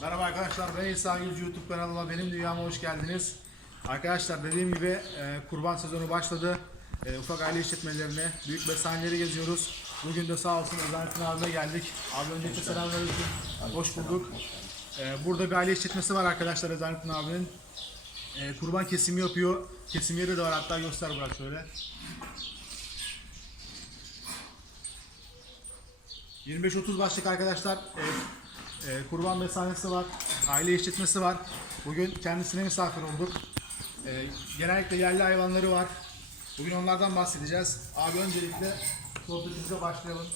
Merhaba arkadaşlar, ben İsa Gülcü YouTube kanalıma, benim dünyama hoş geldiniz. Arkadaşlar dediğim gibi e, kurban sezonu başladı. E, ufak aile işletmelerine, büyük besaneleri geziyoruz. Bugün de sağ olsun Özanetin abime geldik. Abi öncelikle selamünaleyküm. Hoş bulduk. E, burada bir aile işletmesi var arkadaşlar Özanetin abinin. E, kurban kesimi yapıyor. Kesim yeri de var hatta göster Burak şöyle. 25-30 başlık arkadaşlar e, e, kurban mesanesi var, aile işletmesi var. Bugün kendisine misafir olduk. E, genellikle yerli hayvanları var. Bugün onlardan bahsedeceğiz. Abi öncelikle sohbetimize başlayalım.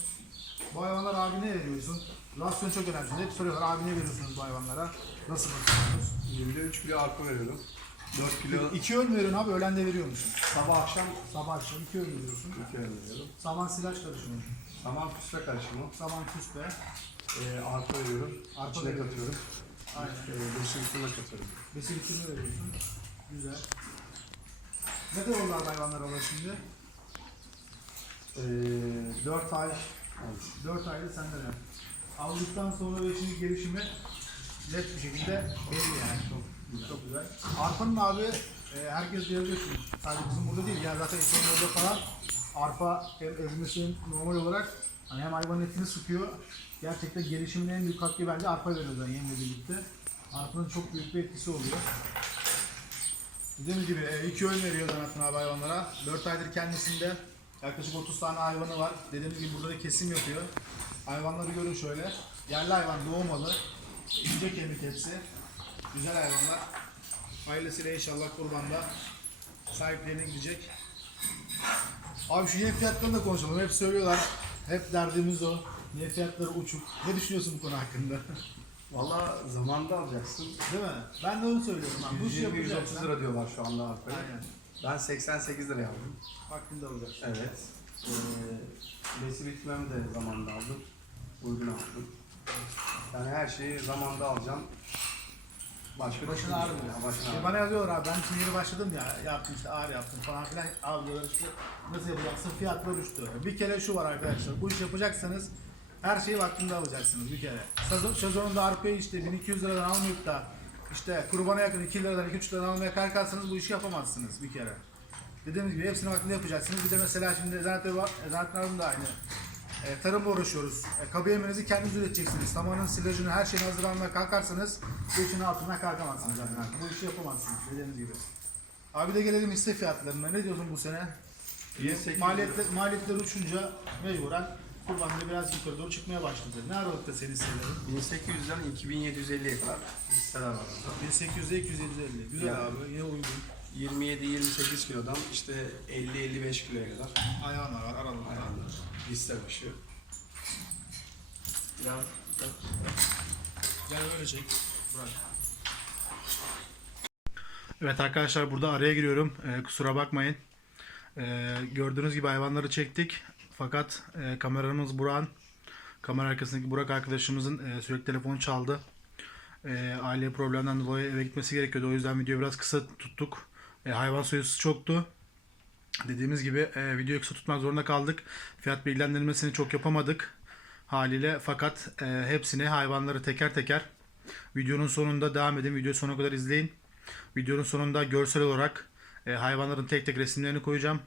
Bu hayvanlar abi ne veriyorsun? Rasyon çok önemli. Hep soruyorlar abi ne veriyorsunuz bu hayvanlara? Nasıl bakıyorsunuz? 23 kilo arpa veriyorum. 4 kilo İki öğün veriyorsun abi, öğlen de veriyor musun? sabah akşam Sabah akşam iki öğün veriyorsun. 2 kilo veriyorum. Saman silaç karışımı. Saman küspe karışımı. Saman küspe. Ee, arpa veriyorum. Arpa İçine veriyorsun. katıyorum. Aynen. Ee, beşin üstüne katıyorum. Besin ikini veriyorsun. Güzel. Ne kadar oldu hayvanlar alır şimdi? Ee, 4 ay olmuş. 4 ayda sende de. Aldıktan sonra şimdi gelişimi net bir şekilde belli yani. Çok güzel. Çok güzel. Arpanın abi e, herkes diyebiliyorsun. Sadece bizim burada değil. Yani zaten İstanbul'da falan arpa hem ezmesi normal olarak hani hem hayvanın etini sıkıyor. Gerçekten gelişimine en büyük katkı bence arpa veriyor yemle birlikte. Arpanın çok büyük bir etkisi oluyor. Dediğim gibi e, iki öğün veriyor Zanattin abi hayvanlara. 4 aydır kendisinde yaklaşık 30 tane hayvanı var. Dediğimiz gibi burada da kesim yapıyor. Hayvanları görün şöyle. Yerli hayvan doğmalı. İnce kemik hepsi. Güzel hayvanlar. Ailesiyle inşallah kurbanda sahiplerine gidecek. Abi şu yem fiyatlarını da konuşalım. Hep söylüyorlar. Hep derdimiz o. Yem fiyatları uçuk. Ne düşünüyorsun bu konu hakkında? Valla zamanda alacaksın. Değil mi? Ben de onu söylüyorum. abi. Bu işi 120 130 yapacaksan. lira diyorlar şu anda arpaya. Aynen. Ben 88 liraya aldım. Vaktinde alacaksın. Evet. Ee, besi bitmemi de zamanında aldım. Uygun aldım. Yani her şeyi zamanda alacağım. Başka Başın düşünmüyorum ağrıyor. ya, Başın Ya ağrıyor. bana yazıyorlar abi ben şimdi yeni başladım ya yaptım işte ağrı yaptım falan filan abi diyorlar işte nasıl yapacaksın fiyatlar uçtu. Bir kere şu var arkadaşlar bu iş yapacaksanız her şeyi vaktinde alacaksınız bir kere. Sezon, sezonunda arpayı işte 1200 liradan almayıp da işte kurbana yakın 2 liradan 2-3 liradan almaya kalkarsanız bu işi yapamazsınız bir kere. Dediğimiz gibi hepsini vaktinde yapacaksınız. Bir de mesela şimdi Ezanet var, da aynı. E, tarımla uğraşıyoruz. E, kabı yeminizi kendiniz üreteceksiniz. Samanın, silajını, her şeyini hazırlamaya kalkarsanız bu işin altından kalkamazsınız zaten. Bu işi yapamazsınız dediğimiz gibi. Abi de gelelim hisse fiyatlarına. Ne diyorsun bu sene? 1800 Maliyetler, maliyetler uçunca mecburen kurbanda biraz yukarı doğru çıkmaya başladı. Ne aralıkta senin hisselerin? 1800'den 2750'ye kadar listeler var. 1800'e 250. Güzel Yani. abi. Yine uygun. 27-28 kilodan işte 50-55 kiloya kadar Hayvanlar var aralıkta. hayvanlar liste başlıyor. Biraz Gel böyle çek. Bırak. Evet arkadaşlar burada araya giriyorum. Ee, kusura bakmayın. Ee, gördüğünüz gibi hayvanları çektik. Fakat e, kameramız Burak'ın. Kamera arkasındaki Burak arkadaşımızın e, sürekli telefonu çaldı. E, aile problemden dolayı eve gitmesi gerekiyordu. O yüzden videoyu biraz kısa tuttuk. E, hayvan sayısı çoktu. Dediğimiz gibi e, videoyu kısa tutmak zorunda kaldık. Fiyat bilgilendirmesini çok yapamadık haliyle. Fakat e, hepsini hayvanları teker teker videonun sonunda devam edin. Videoyu sonuna kadar izleyin. Videonun sonunda görsel olarak e, hayvanların tek tek resimlerini koyacağım.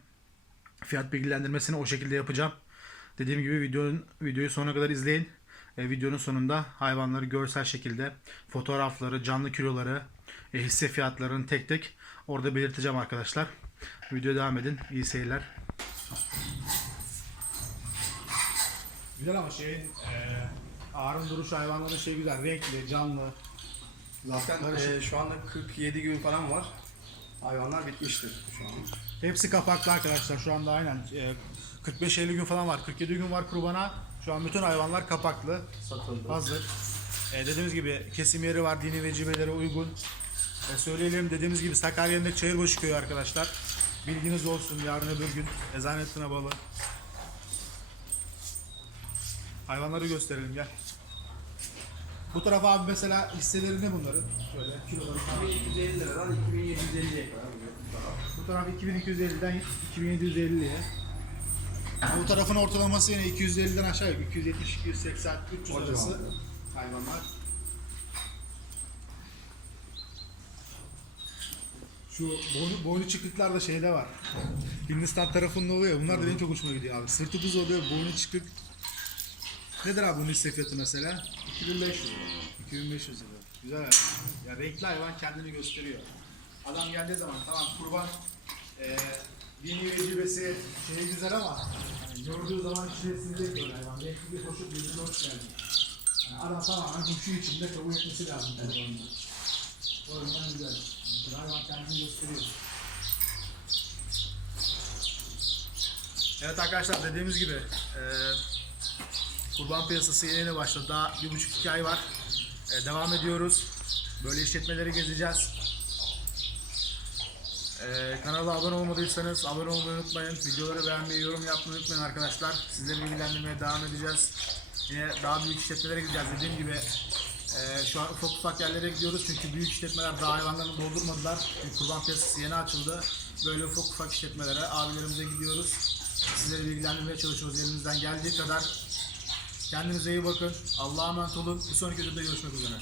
Fiyat bilgilendirmesini o şekilde yapacağım. Dediğim gibi videonun videoyu sonuna kadar izleyin. E, videonun sonunda hayvanları görsel şekilde fotoğrafları, canlı kiloları, e, hisse fiyatlarını tek tek orada belirteceğim arkadaşlar. Videoya devam edin. İyi seyirler. Güzel ama şeyin e, ağrın duruş hayvanların şey güzel, renkli, canlı. zaten e, şu anda 47 gün falan var. Hayvanlar bitmiştir şu an. Hepsi kapaklı arkadaşlar şu anda aynen. E, 45-50 gün falan var. 47 gün var kurbana. Şu an bütün hayvanlar kapaklı. Satıldı. Hazır. E, dediğimiz gibi kesim yeri var. Dini vecibelere uygun. E, söyleyelim dediğimiz gibi Sakarya'nın Çayırbaşı köyü arkadaşlar. Bilginiz olsun yarın öbür gün Ezanettin'e bağlı. Hayvanları gösterelim gel. Bu taraf abi mesela hisseleri ne bunların? Şöyle kiloları falan. 2250 liradan 2750'ye kadar bu taraf. Bu taraf 2250'den 2750'ye. Yani bu tarafın ortalaması yine 250'den aşağı 270, 280, 300 Hocam. arası hayvanlar. Şu boynu, boynu çıkıklar da şeyde var. Hindistan tarafında oluyor. Bunlar da benim çok hoşuma gidiyor abi. Sırtı düz oluyor, boynu çıkık. Nedir abi bunun hisse mesela? 2500 lira. 2500 lira. Güzel hayvan. Ya renkli hayvan kendini gösteriyor. Adam geldiği zaman tamam kurban eee dini vecibesi şeyi güzel ama yani gördüğü zaman içerisinde böyle hayvan. Renkli bir hoşu gözü hoş geldi. Yani adam tamamen huşu içinde kabul etmesi lazım kurbanını. O yüzden güzel. Bir hayvan kendini gösteriyor. Evet arkadaşlar dediğimiz gibi eee Kurban piyasası yeni başladı. Daha bir buçuk iki ay var. Ee, devam ediyoruz. Böyle işletmeleri gezeceğiz. Ee, kanala abone olmadıysanız abone olmayı unutmayın. Videoları beğenmeyi, yorum yapmayı unutmayın arkadaşlar. Sizleri bilgilendirmeye devam edeceğiz. Yine daha büyük işletmelere gideceğiz. Dediğim gibi e, şu an ufak ufak yerlere gidiyoruz. Çünkü büyük işletmeler daha hayvanlarını doldurmadılar. Çünkü kurban piyasası yeni açıldı. Böyle ufak ufak işletmelere abilerimize gidiyoruz. Sizleri bilgilendirmeye çalışıyoruz elimizden geldiği kadar. Kendinize iyi bakın. Allah'a emanet olun. Bir sonraki videoda görüşmek üzere.